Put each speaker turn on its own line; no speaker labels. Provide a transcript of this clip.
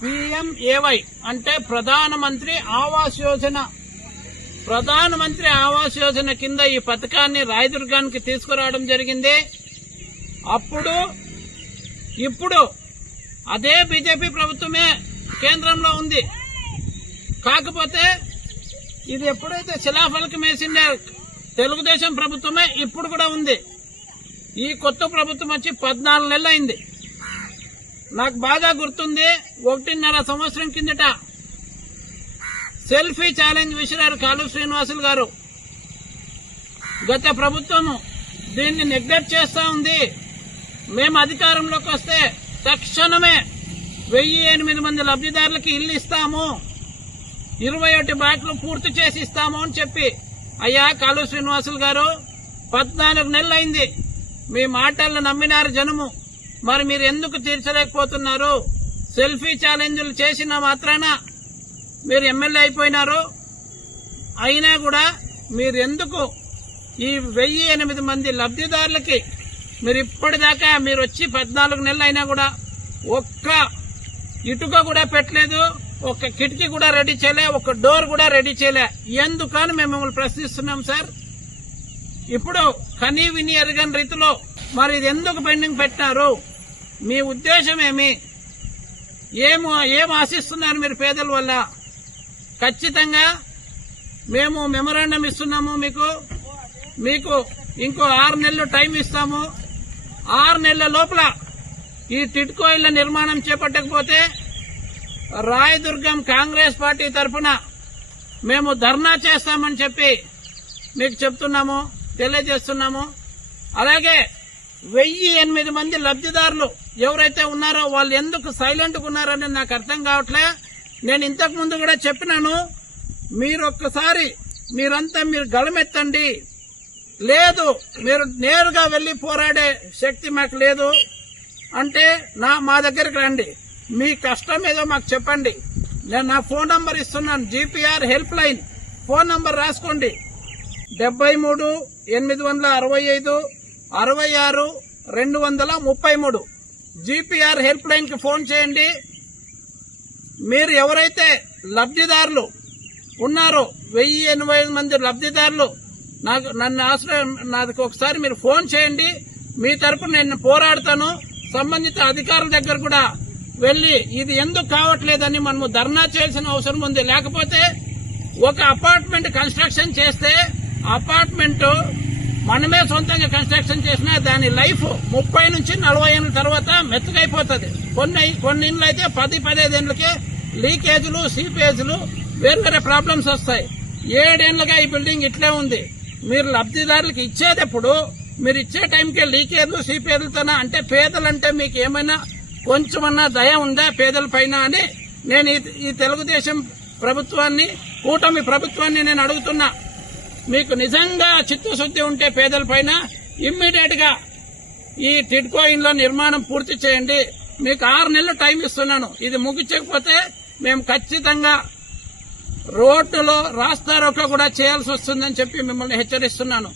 PMAY అంటే ప్రధానమంత్రి ఆవాస్ యోజన. ప్రధానమంత్రి ఆవాస్ యోజన కింద ఈ పథకాన్ని రాయదుర్గానికి తీసుకురావడం జరిగింది. అప్పుడు ఇప్పుడు అదే బీజేపీ ప్రభుత్వమే కేంద్రంలో ఉంది. కాకపోతే ఇది ఎప్పుడైతే శిలాఫలకం వేసిందే తెలుగుదేశం ప్రభుత్వమే ఇప్పుడు కూడా ఉంది. ఈ కొత్త ప్రభుత్వం వచ్చి పద్నాలుగు నెలలు అయింది నాకు బాగా గుర్తుంది ఒకటిన్నర సంవత్సరం కిందట సెల్ఫీ ఛాలెంజ్ విసిరారు కాలు శ్రీనివాసులు గారు. గత ప్రభుత్వము దీన్ని నెగ్లెక్ట్ చేస్తా ఉంది. మేము అధికారంలోకి వస్తే తక్షణమే వెయ్యి ఎనిమిది మంది లబ్ధిదారులకి ఇల్లు ఇస్తాము. ఇరవై ఒకటి బ్యాట్లు పూర్తి చేసి ఇస్తాము అని చెప్పి అయ్యా కాలు శ్రీనివాసులు గారు పద్నాలుగు నెలలు అయింది మీ మాటలను నమ్మినారు జనము. మరి మీరు ఎందుకు తీర్చలేకపోతున్నారు? సెల్ఫీ ఛాలెంజ్లు చేసిన మాత్రాన మీరు ఎమ్మెల్యే అయిపోయినారు. అయినా కూడా మీరు ఎందుకు ఈ వెయ్యి ఎనిమిది మంది లబ్ధిదారులకి మీరు ఇప్పటిదాకా మీరు వచ్చి పద్నాలుగు నెలలు అయినా కూడా ఒక్క ఇటుక కూడా పెట్టలేదు ఒక కిటికీ కూడా రెడీ చేయలే ఒక డోర్ కూడా రెడీ చేయలే. ఎందుకని మేము మిమ్మల్ని ప్రశ్నిస్తున్నాం సార్? ఇప్పుడు కనీ విని ఎరగని రీతిలో మరి ఇది ఎందుకు పెండింగ్ పెట్టినారు మీ ఉద్దేశం ఏమి? ఏమో ఏం ఆశిస్తున్నారు మీరు పేదల వల్ల? ఖచ్చితంగా మేము మెమరాండం ఇస్తున్నాము మీకు. మీకు ఇంకో ఆరు నెలలు టైం ఇస్తాము. ఆరు నెలల లోపల ఈ టిట్కో ఇళ్ళ నిర్మాణం చేపట్టకపోతే రాయదుర్గం కాంగ్రెస్ పార్టీ తరఫున మేము ధర్నా చేస్తామని చెప్పి మీకు చెప్తున్నాము తెలియజేస్తున్నాము. అలాగే వెయ్యి ఎనిమిది మంది లబ్ధిదారులు ఎవరైతే ఉన్నారో వాళ్ళు ఎందుకు సైలెంట్గా ఉన్నారని నాకు అర్థం కావట్లే. నేను ఇంతకు ముందు కూడా చెప్పినాను మీరు ఒక్కసారి మీరంతా మీరు గళమెత్తండి. లేదు మీరు నేరుగా వెళ్ళి పోరాడే శక్తి మాకు లేదు. అంటే నా మా దగ్గరికి రండి. మీ కష్టం ఏదో మాకు చెప్పండి. నేను నా ఫోన్ నంబర్ ఇస్తున్నాను GPR help line phone number రాసుకోండి. డెబ్బై మూడు ఎనిమిది వందల అరవై ఐదు అరవై ఆరు రెండు వందల ముప్పై మూడు. జీపీఆర్ హెల్ప్ లైన్కి ఫోన్ చేయండి. మీరు ఎవరైతే లబ్ధిదారులు ఉన్నారో వెయ్యి ఎనభై మంది లబ్ధిదారులు నాకు నన్ను ఆశ్రయం నాకు ఒకసారి మీరు ఫోన్ చేయండి. మీ తరపున నేను పోరాడతాను. సంబంధిత అధికారుల దగ్గర కూడా వెళ్ళి ఇది ఎందుకు కావట్లేదని మనము ధర్నా చేయాల్సిన అవసరం ఉంది. లేకపోతే ఒక అపార్ట్మెంట్ కన్స్ట్రక్షన్ చేస్తే అపార్ట్మెంట్ మనమే సొంతంగా కన్స్ట్రక్షన్ చేసినా దాని లైఫ్ ముప్పై నుంచి నలభై ఏళ్ళ తర్వాత మెత్తగైపోతుంది. కొన్ని కొన్ని ఇండ్లు అయితే పది పదిహేను ఏళ్ళకే లీకేజ్లు సీపేజ్లు వేరు వేరే ప్రాబ్లమ్స్ వస్తాయి. ఏడేళ్ళుగా ఈ బిల్డింగ్ ఇట్లే ఉంది. మీరు లబ్ధిదారులకు ఇచ్చేటప్పుడు మీరు ఇచ్చే టైంకే లీకేజ్లు సీపేజ్లతోనా అంటే పేదలంటే మీకు ఏమైనా కొంచెమన్నా దయ ఉందా పేదల పైన అని? నేను ఈ- ఈ తెలుగుదేశం ప్రభుత్వాన్ని కూటమి ప్రభుత్వాన్ని నేను అడుగుతున్నా. మీకు నిజంగా చిత్తశుద్ధి ఉంటే పేదలపైన ఇమ్మీడియట్గా ఈ టిడ్కో ఇండ్ల నిర్మాణం పూర్తి చేయండి. మీకు ఆరు నెలలు టైం ఇస్తున్నాను. ఇది ముగించకపోతే మేము ఖచ్చితంగా రోడ్డులో రాస్తారోకో కూడా చేయాల్సి వస్తుందని చెప్పి మిమ్మల్ని హెచ్చరిస్తున్నాను.